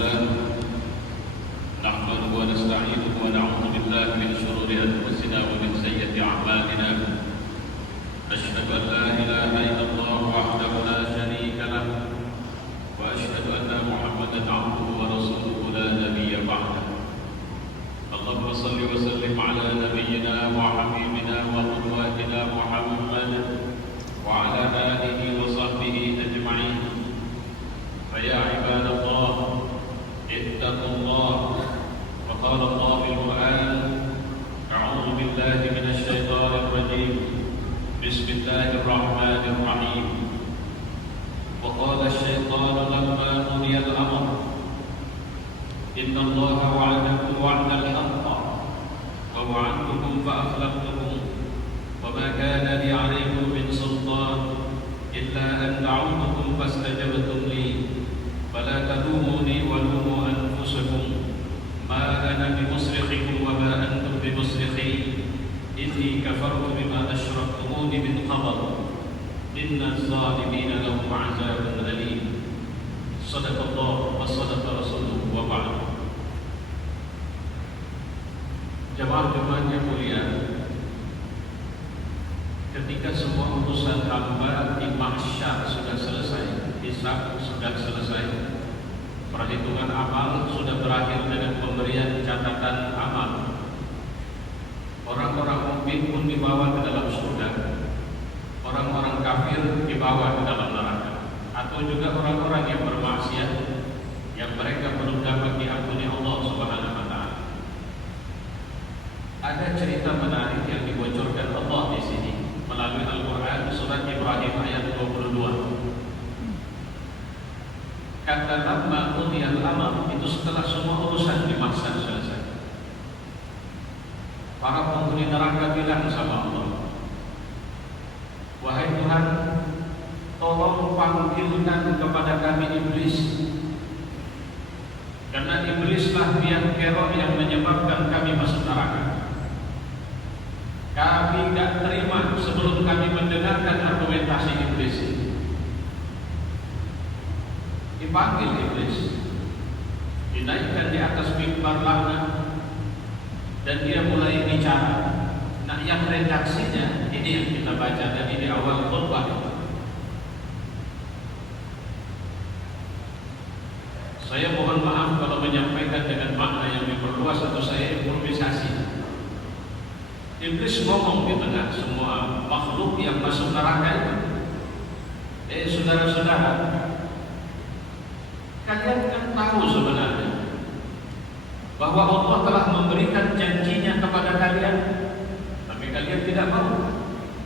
لله نحمده ونستعينه ونعوذ بالله من شرور أنفسنا ومن سيئات أعمالنا. أشهد أن لا إله إلا الله وحده لا شريك له وأشهد أن محمدا عبده ورسوله لا نبي بعده. اللهم صل وسلم على نبينا وحبيبنا وقدوتنا محمد وعلى آله وصحبه أجمعين. فيا عباد الله اتقوا الله. وقال الله في القرآن: أعوذ بالله من الشيطان الرجيم بسم الله الرحمن الرحيم. وقال الشيطان لما قضي الأمر إن الله وعدكم وعد الحق ووعدتكم فأخلفتكم وما كان لي عليكم من سلطان إلا أن دعوتكم فاستجبتم لي فلا تلوموني ولوموا أنفسكم ما أنا بمصرخكم وما أنتم بمصرخي إني كفرت بما أشركتموني من قبل إن الظالمين لهم عذاب أليم. صدق الله وصدق رسوله وبعد. Jemaah-jemaah yang mulia, ketika semua urusan hamba di mahsyar sudah selesai, hisab sudah selesai, perhitungan amal sudah berakhir dengan pemberian catatan amal, orang-orang mukmin pun dibawa ke dalam surga, orang-orang kafir dibawa ke dalam neraka, atau juga orang-orang yang bermaksiat yang mereka belum dapat diampuni Allah Subhanahu wa taala. Ada cerita menarik yang dibocorkan Allah di sini melalui Al-Quran surat Ibrahim ayat 22. Kata lamma qudiyal amr itu setelah semua urusan di mahsyar selesai. Para penghuni neraka bilang sama Allah, wahai Tuhan, tolong panggilkan kepada kami iblis, karena iblislah biang kerok yang menyebabkan kami masuk neraka. Kami tidak terima sebelum kami mendengarkan argumentasi iblis ini. Dipanggil iblis, dinaikkan di atas mimbar laknat, dan dia mulai bicara. Nah, yang redaksinya ini yang kita baca dan ini awal khutbah. Saya mohon maaf kalau menyampaikan dengan makna yang diperluas atau saya improvisasi. Iblis ngomong di tengah semua makhluk yang masuk neraka itu, saudara-saudara, kalian kan tahu sebenarnya bahwa Allah telah memberikan janjinya kepada kalian, tapi kalian tidak mau.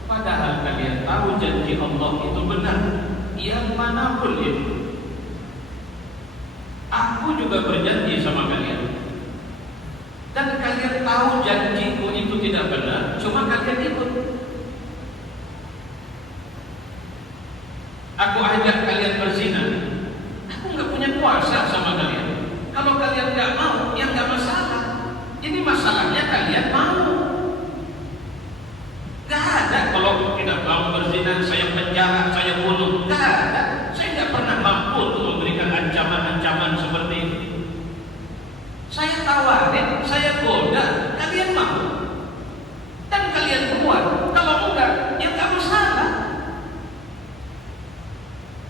Padahal kalian tahu janji Allah itu benar, yang manapun itu. Aku juga berjanji sama kalian, dan kalian tahu janjiku itu tidak benar, cuma kalian ikut. Aku ajak kalian berzina, aku nggak punya kuasa sama kalian. Kalau kalian nggak mau, ya nggak masalah. Ini masalahnya kalian mau. Gak ada kalau tidak mau berzina, saya penjara, saya bunuh. Gak ada. Saya nggak pernah mampu untuk memberikan ancaman-ancaman seperti ini. Saya tawarin, saya goda, kalian mau, dan kalian buat. Kalau enggak, ya nggak masalah.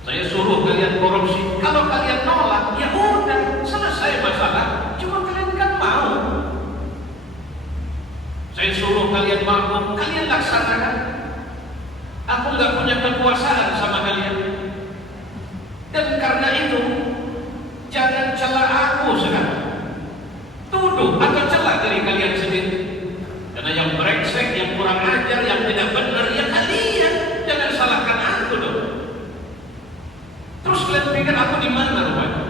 Saya suruh kalian korupsi, kalau kalian nolak, ya udah, selesai masalah. Cuma kalian kan mau. Saya suruh kalian mabuk, kalian laksanakan. Aku nggak punya kekuasaan sama kalian, dan karena itu jangan celah aku sekarang. Tuduh atau celah dari kalian sendiri. Karena yang brengsek, yang kurang ajar, yang tidak benar, ya kalian. Jangan salahkan aku dong. Terus kalian pikir aku di mana rupanya?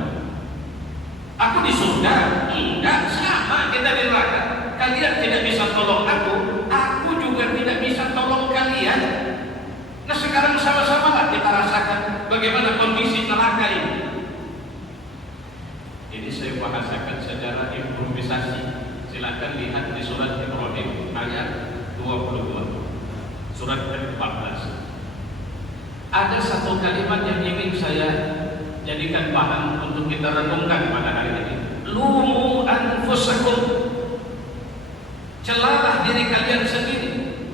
Aku di surga? Enggak, sama kita di neraka. Kalian tidak bisa tolong aku juga tidak bisa tolong kalian. Nah, sekarang sama-sama kita rasakan bagaimana kondisi neraka ini. Ini saya bahasakan secara improvisasi. Silakan lihat di surat Ibrahim ayat 22, surat ke-14. Ada satu kalimat yang ingin saya jadikan bahan untuk kita renungkan pada hari lumu anfusakum, celalah diri kalian sendiri,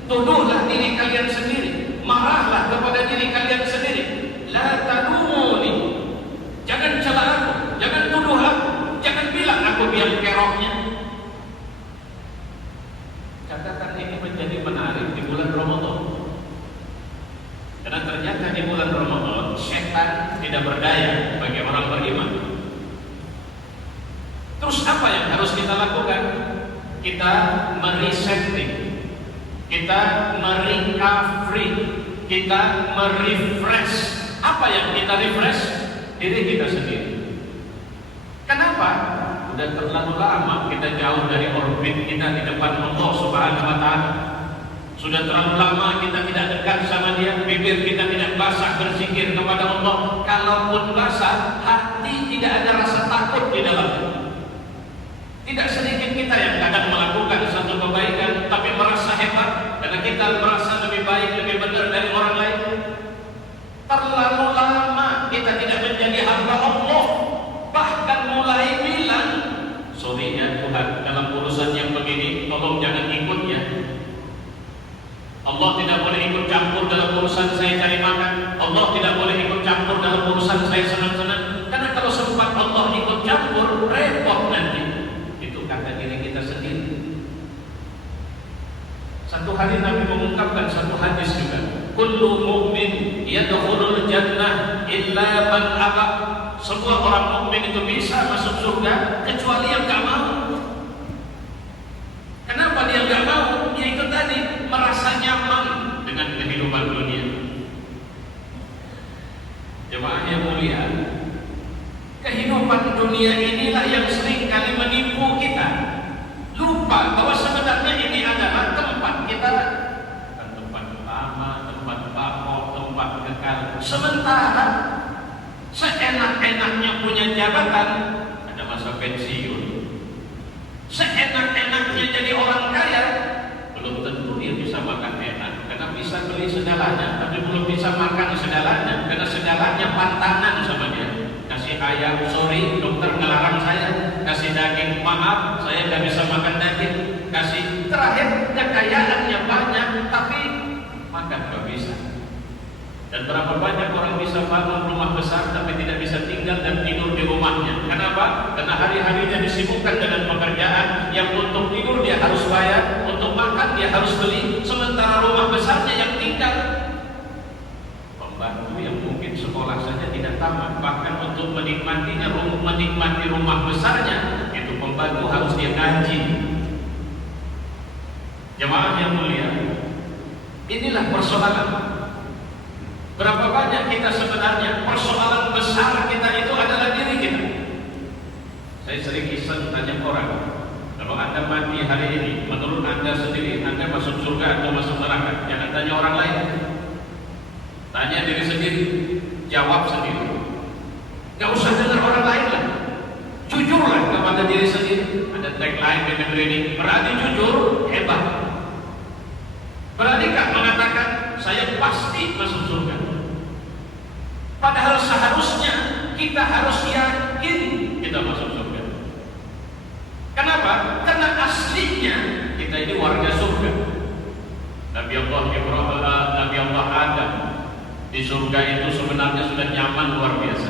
tuduhlah diri kalian sendiri, marahlah kepada diri kalian sendiri. La talumuni, jangan celah aku, jangan tuduh aku, jangan bilang aku biang keroknya. Catatan ini menjadi menarik di bulan Ramadan, karena ternyata di bulan Ramadan setan tidak berdaya bagi orang beriman. Terus apa yang harus kita lakukan? Kita meresetting, kita merecovery, kita merefresh. Apa yang kita refresh? Diri kita sendiri. Kenapa? Udah terlalu lama kita jauh dari orbit kita di depan Allah Subhanahu wa Ta'ala. Sudah terlalu lama kita tidak dekat sama Dia, bibir kita tidak basah berzikir kepada Allah. Kalaupun basah, hati tidak ada rasa takut di dalamnya. Tidak sedikit kita yang kadang melakukan satu kebaikan tapi merasa hebat karena kita merasa lebih baik, lebih benar dari orang lain. Terlalu lama kita tidak menjadi hamba Allah, bahkan mulai bilang, sorry ya Tuhan, dalam urusan yang begini tolong jangan ikutnya. Allah tidak boleh ikut campur dalam urusan saya cari makan. Allah tidak boleh ikut campur dalam urusan saya senang-senang. Karena kalau sempat Allah ikut campur, repot nanti. Itu kata diri kita sendiri. Satu hari Nabi mengungkapkan satu hadis juga. Kullu mu'min yadkhulul jannah illa man aba. Semua orang mukmin itu bisa masuk surga kecuali yang enggak mau. Kenapa dia enggak mau? Ya itu tadi, merasa nyaman dengan kehidupan dunia. Jemaah yang mulia, kehidupan dunia inilah yang sering kali menipu kita. Lupa bahwa sebenarnya ini adalah tempat kita, bukan tempat lama, tempat bako, tempat kekal. Sementara seenak-enaknya punya jabatan, ada masa pensiun. Seenak-enaknya jadi orang kaya, belum tentu dia bisa makan enak, karena bisa beli segalanya, tapi belum bisa makan segalanya, karena segalanya pantangan sama dia. Kasih ayam, sorry, dokter ngelarang saya. Kasih daging, maaf, saya nggak bisa makan daging. Kasih terakhir, kekayaannya banyak, tapi makan nggak bisa. Dan berapa banyak orang bisa bangun rumah besar tapi tidak bisa tinggal dan tidur di rumahnya. Kenapa? Karena hari-harinya disibukkan dengan pekerjaan yang untuk tidur dia harus bayar, untuk makan dia harus beli, sementara rumah besarnya yang tinggal. Pembantu yang mungkin sekolah saja tidak tamat, bahkan untuk menikmatinya, menikmati rumah besarnya, itu pembantu harus dia gaji. Jemaah yang mulia, inilah persoalan. Berapa banyak kita sebenarnya persoalan besar kita itu adalah diri kita. Saya sering iseng tanya orang, kalau Anda mati hari ini, menurut Anda sendiri, Anda masuk surga atau masuk neraka? Jangan tanya orang lain, tanya diri sendiri, jawab sendiri. Gak usah dengar orang lain lah, jujurlah kepada diri sendiri. Ada tagline di negeri ini, berani jujur, hebat. Beranikah mengatakan saya pasti masuk surga? Padahal seharusnya kita harus yakin kita masuk surga. Kenapa? Karena aslinya kita ini warga surga. Nabi Allah Ibrahim, Nabi Allah Adam di surga itu sebenarnya sudah nyaman luar biasa.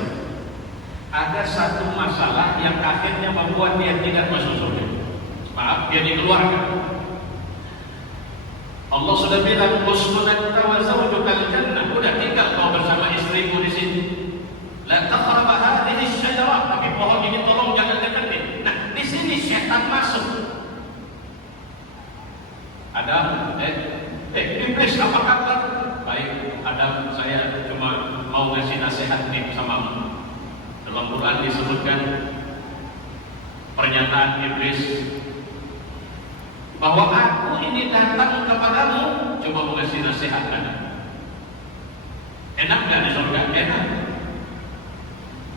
Ada satu masalah yang akhirnya membuat dia tidak masuk surga. Maaf, dia dikeluarkan. Allah sudah bilang, uskun anta wa zawjukal jannah. Udah tinggal kau bersama istrimu di sini. La taqrab hadhihi asy-syajarah. Tapi pohon ini tolong jangan deketin. Nah, di sini setan masuk. Adam, iblis apa kabar? Baik, Adam, saya cuma mau ngasih nasihat nih sama. Dalam Quran disebutkan pernyataan iblis bahwa aku ini datang kepadamu coba mengasih nasihat Anda. Enak gak di surga? Enak.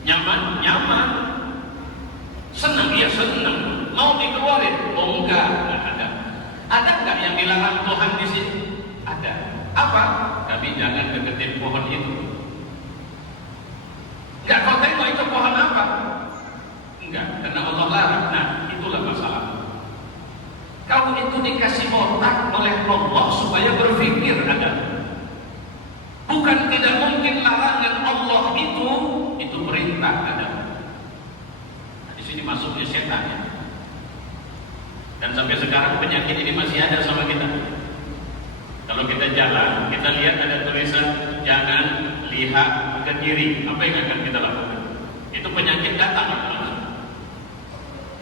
Nyaman? Nyaman. Senang? Ya senang. Mau dikeluarin? Oh enggak ada. Ada enggak yang dilarang Tuhan di sini? Ada. Apa? Tapi jangan deketin pohon itu. Enggak, kau tengok itu pohon apa? Enggak, karena Allah larang. dikasih otak oleh Allah supaya berpikir Adam. Bukan tidak mungkin larangan Allah itu perintah Adam. Nah, di sini masuknya setan ya. Dan sampai sekarang penyakit ini masih ada sama kita. Kalau kita jalan, kita lihat ada tulisan jangan lihat ke kiri, apa yang akan kita lakukan? Itu penyakit datang langsung.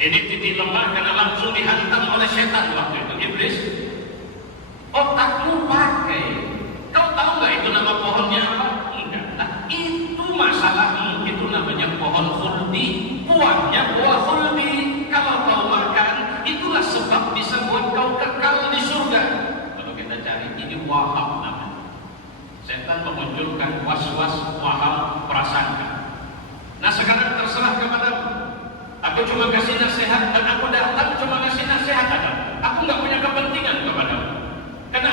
Ini titik lemah karena langsung dihantam oleh setan waktu itu, iblis. Otakmu pakai. Kau tahu nggak itu nama pohonnya apa? Enggak. Nah, itu masalahmu. Itu namanya pohon khuldi. Buahnya buah khuldi. Kalau kau makan, itulah sebab bisa buat kau kekal di surga. Kalau kita cari ini waham namanya. Setan memunculkan was-was, waham, prasangka. Nah sekarang terserah kepadamu. Aku cuma kasih nasihat dan aku datang cuma kasih nasihat aja. Aku nggak punya kepentingan kepadamu. Karena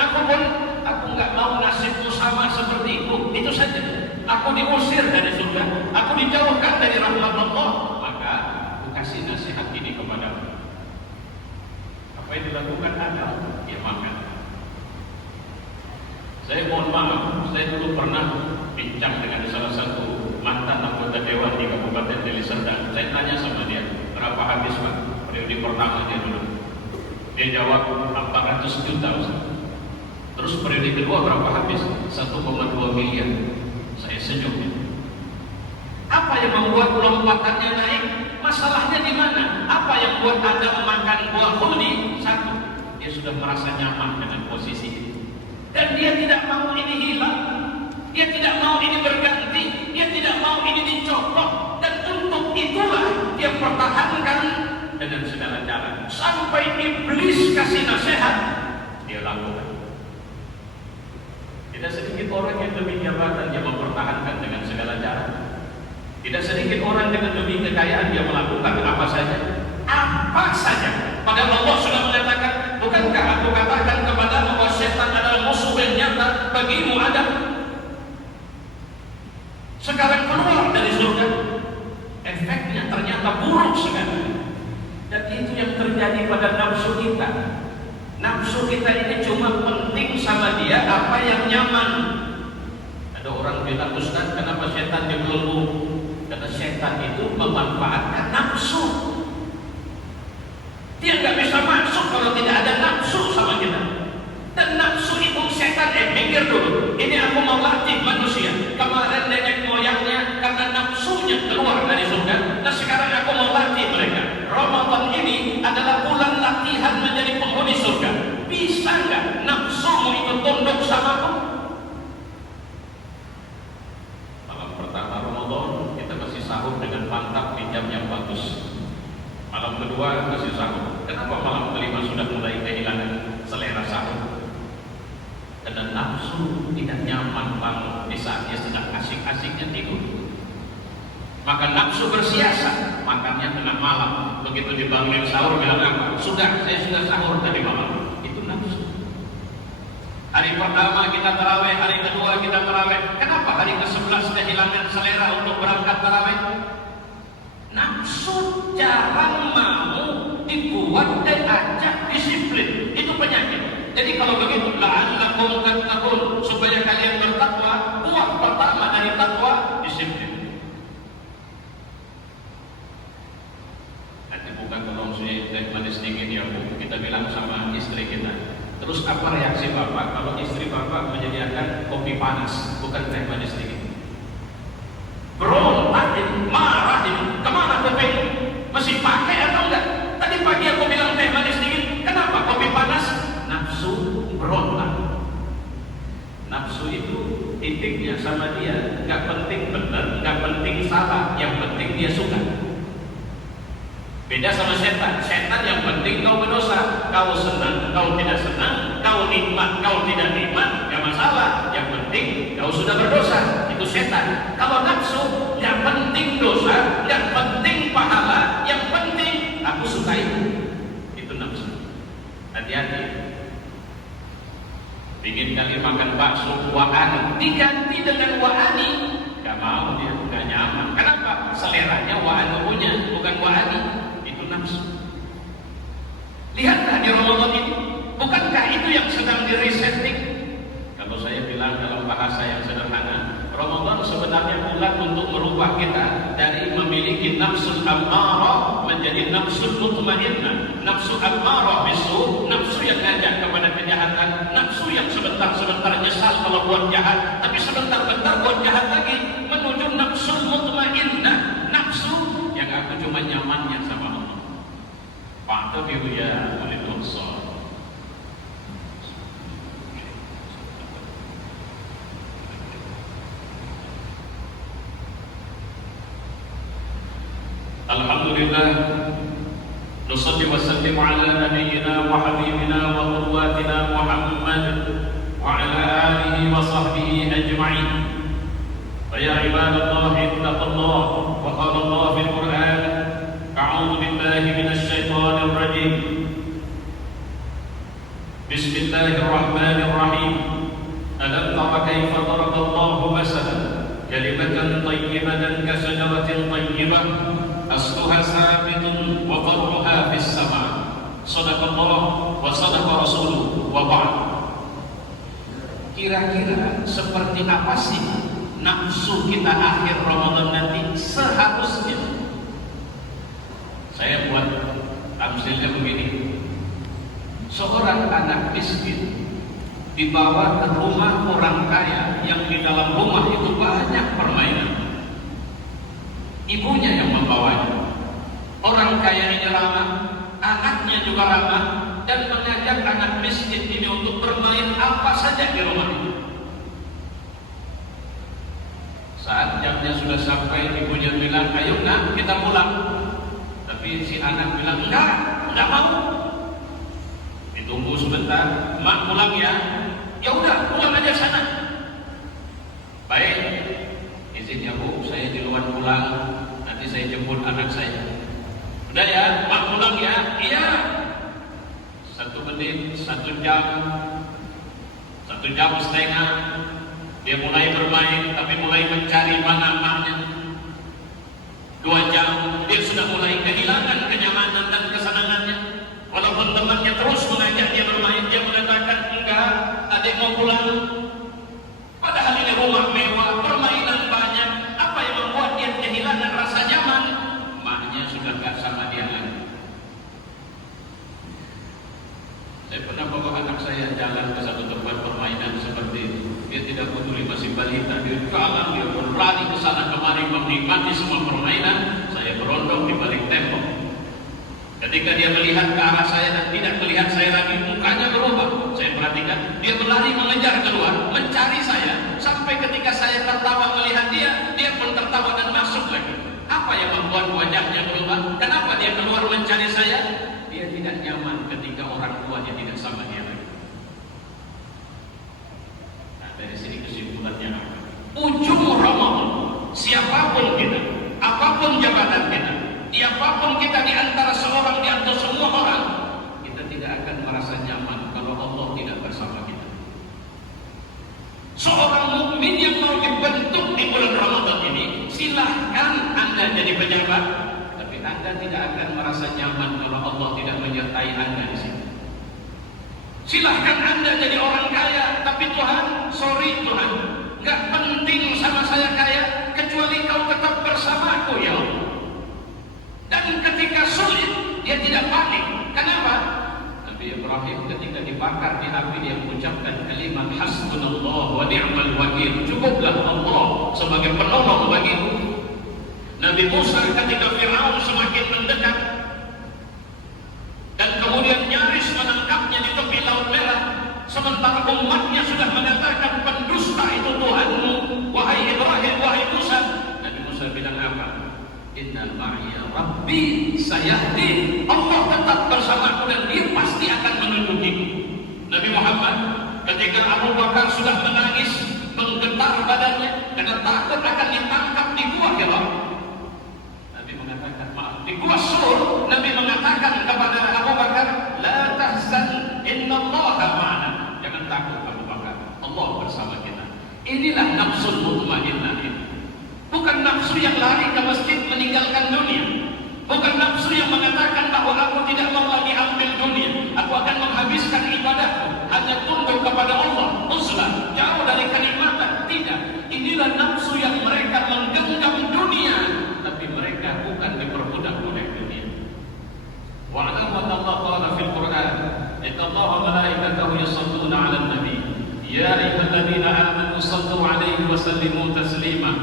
aku nggak mau nasibmu sama sepertiku. Itu saja. Aku diusir dari surga. Aku dijauhkan dari rahmat Allah. Maka aku kasih nasihat ini kepadamu. Apa yang dilakukan Adam? Ya makan. Saya mohon maaf, saya dulu pernah bincang dengan salah satu mantan anggota dewan di Kabupaten Deli Serdang. Saya tanya sama dia, berapa habis Pak? Periode pertama dia dulu. Dia jawab 400 juta. Terus periode kedua berapa habis? 1,2 miliar. Saya senyum. Apa yang membuat lompatannya naik? Masalahnya di mana? Apa yang buat Anda memakan buah khuldi? Satu, dia sudah merasa nyaman dengan posisi ini. Dan dia tidak mau ini hilang. Dia tidak mau ini berganti. Dia tidak mau ini dicopot. Dan untuk itulah dia pertahankan dengan segala cara. Sampai iblis kasih nasihat, dia lakukan. Tidak sedikit orang yang demi jabatan dia mempertahankan dengan segala cara. Tidak sedikit orang dengan demi kekayaan dia melakukan apa saja. Apa saja. Padahal Allah sudah mengatakan, bukankah aku katakan kepadamu bahwa setan adalah musuh yang nyata bagimu Adam? Sekarang keluar dari surga, efeknya ternyata buruk sekali. Dan itu yang terjadi pada nafsu kita. Nafsu kita ini cuma penting sama dia apa yang nyaman. Ada orang bilang, Ustaz, kenapa setan dibelenggu? Karena setan itu memanfaatkan nafsu. Dia nggak bisa masuk kalau tidak ada nafsu sama kita. Dan nafsu itu setan, minggir dulu. Ini aku mau latih manusia. Kemarin nenek moyangnya karena nafsunya keluar dari surga. Nah sekarang aku mau latih mereka. Ramadan ini adalah bulan latihan menjadi penghuni surga. Bisa nggak nafsumu itu tunduk sama aku? Malam pertama Ramadan kita masih sahur dengan mantap di jam yang bagus. Malam kedua masih sahur. Kenapa malam kelima sudah mulai kehilangan selera sahur? Karena nafsu tidak nyaman bangun di saat dia sedang asik-asiknya tidur. Maka nafsu bersiasat, makannya tengah malam. Begitu dibangun sahur bilang apa? Sudah, saya sudah sahur tadi malam. Itu nafsu. Hari pertama kita tarawih, hari kedua kita tarawih. Kenapa hari ke-11 kehilangan selera untuk berangkat tarawih? Nafsu jarang mau dibuat dan ajak disiplin. Itu penyakit. Jadi kalau begitu, la'allakum tattaqun, supaya kalian bertakwa. Buah pertama dari takwa disiplin. Nanti bukan tolong saya teh manis dingin ya Bu. Kita bilang sama istri kita. Terus apa reaksi Bapak kalau istri Bapak menyediakan kopi panas, bukan teh manis dingin? Berontakin, marahin, kemana kopi? Masih pakai atau enggak? Tadi pagi aku bilang teh manis dingin, kenapa kopi panas? Nafsu berontak. Nafsu itu titiknya sama dia, nggak penting benar, nggak penting salah, yang penting dia suka. Beda sama setan. Setan yang penting kau berdosa, kau senang, kau tidak senang, kau nikmat, kau tidak nikmat, nggak masalah. Yang penting kau sudah berdosa. Itu setan. Kalau nafsu, yang penting dosa, yang penting pahala, yang penting aku suka itu nafsu. Hati-hati. Ingin kali makan bakso wa'ani, diganti dengan wa'ani, nggak mau dia, nggak nyaman. Kenapa? Seleranya wa'ani punya, bukan wa'ani. Itu nafsu. Lihatlah di Ramadan ini, kita dari memiliki nafsu ammarah menjadi nafsu mutmainnah. Nafsu ammarah bisu, nafsu yang ngajak kepada kejahatan, nafsu yang sebentar-sebentar nyesal kalau buat jahat, tapi sebentar-bentar buat jahat lagi, menuju nafsu mutmainnah, nafsu yang aku cuma nyamannya sama Allah. Fa'tabiru ya ulil absar. Alhamdulillah, nusalli wa sallimu ala nabiyyina wa habibina wa qudwatina Muhammad wa ala alihi wa sahbihi ajma'in. Fa ya ibadallah ittaqullah wa qala Allah fil Qur'an, a'udzu billahi minasy syaithanir rajim. Bismillahirrahmanirrahim. Alam tara kaifa daraba Allahu masalan kalimatan thayyibatan ka shajaratin thayyibah asluha sabitun wa far'uha fis sama'. Shadaqallah wa shadaqa rasuluhu wa ba'd. Kira-kira seperti apa sih nafsu kita akhir Ramadan nanti seharusnya? Saya buat tamsilnya begini. Seorang anak miskin dibawa ke rumah orang kaya yang di dalam rumah itu banyak permainan. Ibunya yang membawanya. Orang kaya ini ramah, anaknya juga ramah, dan mengajak anak miskin ini untuk bermain apa saja di rumah itu. Saat jamnya sudah sampai, ibunya bilang, ayo nak, kita pulang. Tapi si anak bilang, enggak mau. Ditunggu sebentar, mak pulang ya. Ya udah, pulang aja sana. Baik, izin ya bu, saya di luar pulang, nanti saya jemput anak saya. Udah ya, mak pulang ya. Iya. 1 menit, 1 jam, 1 jam setengah, dia mulai bermain, tapi mulai mencari mana maknya. 2 jam, dia sudah mulai kehilangan kenyamanan dan kesenangannya. Walaupun temannya terus mengajak dia bermain, dia mengatakan enggak, adik mau pulang. Padahal ini rumah mewah, permainan banyak. Apa yang membuat dia kehilangan rasa nyaman? Maknya sudah enggak sama dia lagi. Saya pernah bawa anak saya jalan ke satu tempat permainan seperti itu. Dia tidak peduli, masih balita, dia kalah, dia berlari ke sana kemari menikmati semua permainan. Saya berondong di balik tembok. Ketika dia melihat ke arah saya dan tidak melihat saya lagi, mukanya berubah. Saya perhatikan, dia berlari mengejar keluar, mencari saya. Sampai ketika saya tertawa melihat dia, dia pun tertawa dan masuk lagi. Apa yang membuat wajahnya berubah? Kenapa dia keluar mencari saya? Dia tidak nyaman ketika orang tuanya tidak sama dia lagi. Nah, dari sini kesimpulannya apa? Ujung Ramadan, siapapun kita, apapun jabatan kita, siapapun kita di antara seorang di antara semua orang, kita tidak akan merasa nyaman kalau Allah tidak bersama kita. Seorang mukmin yang mau dibentuk di bulan Ramadan ini, silahkan Anda jadi pejabat, tapi Anda tidak akan merasa nyaman kalau Allah tidak menyertai Anda di sini. Silahkan Anda jadi orang kaya, tapi Tuhan, sorry Tuhan, nggak penting sama saya kaya, kecuali kau tetap bersamaku ya Allah. Dan ketika sulit, dia tidak panik. Kenapa? Nabi Ibrahim ketika dibakar di api, dia mengucapkan kalimat hasbunallah wa ni'mal wakil. Cukuplah Allah sebagai penolong bagiku. Nabi Musa ketika Fir'aun semakin mendekat dan kemudian nyaris menangkapnya di tepi Laut Merah, sementara umatnya sudah mengatakan pendusta itu Tuhanmu, wahai Ibrahim, wahai Musa. Nabi Musa bilang apa? Innal ma'iya Rabbi sayahdi. Allah tetap bersamaku dan dia pasti akan menunjukiku. Nabi Muhammad ketika Abu Bakar sudah menangis, menggetar badannya karena takut akan ditangkap di gua Hira, Nabi mengatakan maaf, di gua Sur, Nabi mengatakan kepada Abu Bakar, la tahzan innallaha ma'ana. Jangan takut Abu Bakar, Allah bersama kita. Inilah nafsul mutmainnah ini. Bukan nafsu yang lari ke masjid meninggalkan dunia. Bukan nafsu yang mengatakan bahwa aku tidak mau lagi ambil dunia, aku akan menghabiskan ibadahku hanya tunduk kepada Allah, uzlah, jauh dari kenikmatan. Tidak. Inilah nafsu yang mereka menggenggam dunia إن الله وملائكته يصلون على النبي يا أيها الذين آمنوا صلوا عليه وسلموا تسليما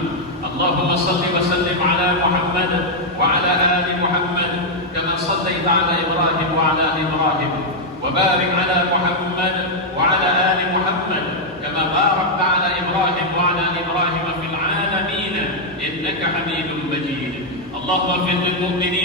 اللهم صل وسلم على محمد وعلى آل محمد كما صليت على إبراهيم وعلى آل إبراهيم وبارك على محمد وعلى آل محمد كما باركت على إبراهيم وعلى آل إبراهيم في العالمين إنك حميد مجيد اللهم اغفر للمؤمنين